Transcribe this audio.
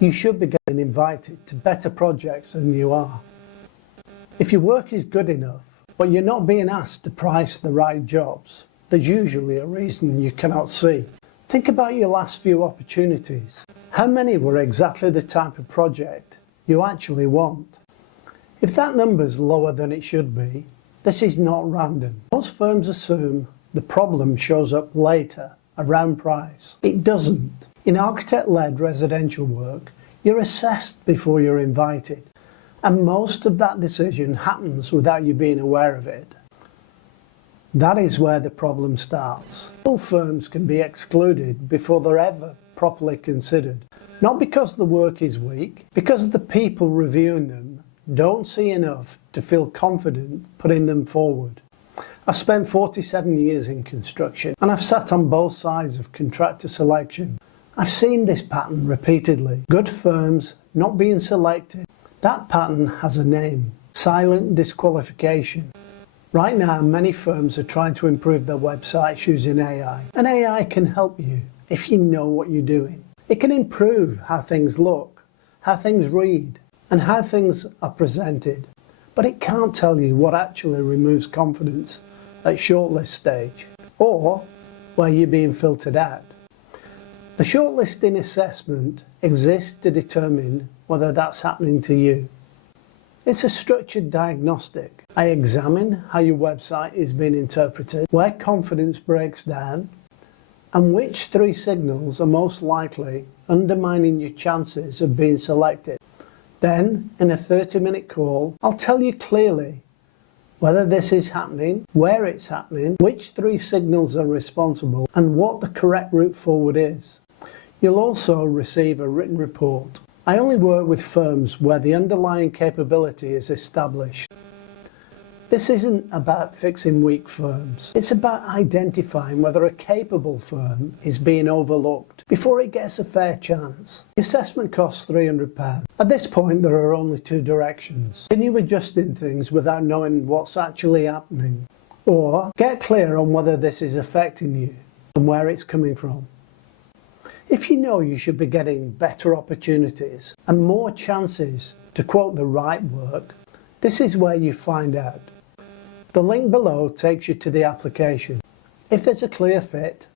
You should be getting invited to better projects than you are. If your work is good enough, but you're not being asked to price the right jobs, there's usually a reason you cannot see. Think about your last few opportunities. How many were exactly the type of project you actually want? If that number's lower than it should be, this is not random. Most firms assume the problem shows up later, around price. It doesn't. In architect-led residential work, you're assessed before you're invited, and most of that decision happens without you being aware of it. That is where the problem starts. All firms can be excluded before they're ever properly considered. Not because the work is weak, because the people reviewing them don't see enough to feel confident putting them forward. I've spent 47 years in construction, and I've sat on both sides of contractor selection. I've seen this pattern repeatedly. Good firms not being selected. That pattern has a name: silent disqualification. Right now, many firms are trying to improve their websites using AI. And AI can help you if you know what you're doing. It can improve how things look, how things read, and how things are presented. But it can't tell you what actually removes confidence at shortlist stage, or where you're being filtered out. The shortlisting assessment exists to determine whether that's happening to you. It's a structured diagnostic. I examine how your website is being interpreted, where confidence breaks down, and which 3 signals are most likely undermining your chances of being selected. Then, in a 30-minute call, I'll tell you clearly whether this is happening, where it's happening, which 3 signals are responsible, and what the correct route forward is. You'll also receive a written report. I only work with firms where the underlying capability is established. This isn't about fixing weak firms. It's about identifying whether a capable firm is being overlooked before it gets a fair chance. The assessment costs £300. At this point, there are only 2 directions. Continue adjusting things without knowing what's actually happening, or get clear on whether this is affecting you and where it's coming from. If you know you should be getting better opportunities and more chances to quote the right work, this is where you find out. The link below takes you to the application. If there's a clear fit,